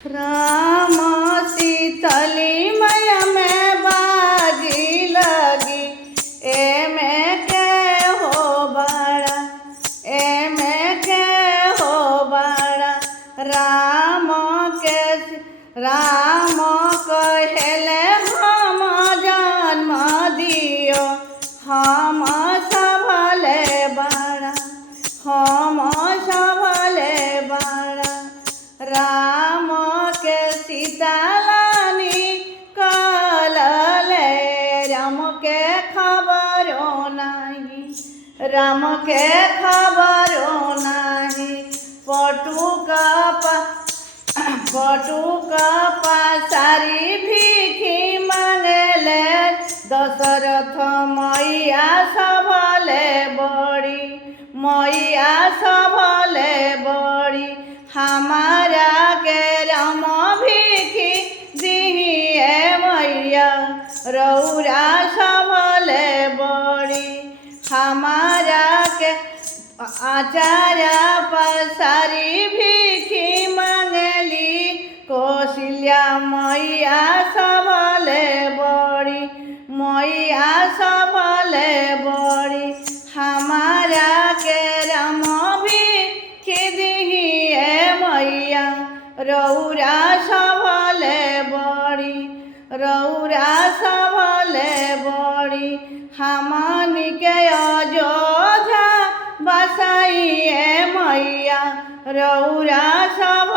राम सीतली मैया में बाजी लगी, ए में के हो बड़ा, ए में के हो बड़ा। राम कहेले हम जन्म दियो, हम सबले बड़ा, हम सबले बड़ा। राम के सीतालानी कलले, राम के खबरो नहीं, राम के खबरो नहीं। पटुका पासारी भीखी मांगले, दशरथ मैया सबले बड़ी, मैया सबले बड़ी। हमारा के राम भीखी दिहिए मैया, रौरा सबले बड़ी। हमारा के आचार्य पसारी भीखी मांगली, कौशल्या मैया सबले बड़ी, मैया सबले बड़ी। हमारा के राम भीखी दिहिए मैया, रौरा सबले बड़ी, रौरा सबले बड़ी। हमनी के अयोध्या बसाइए मैया, रौरा सब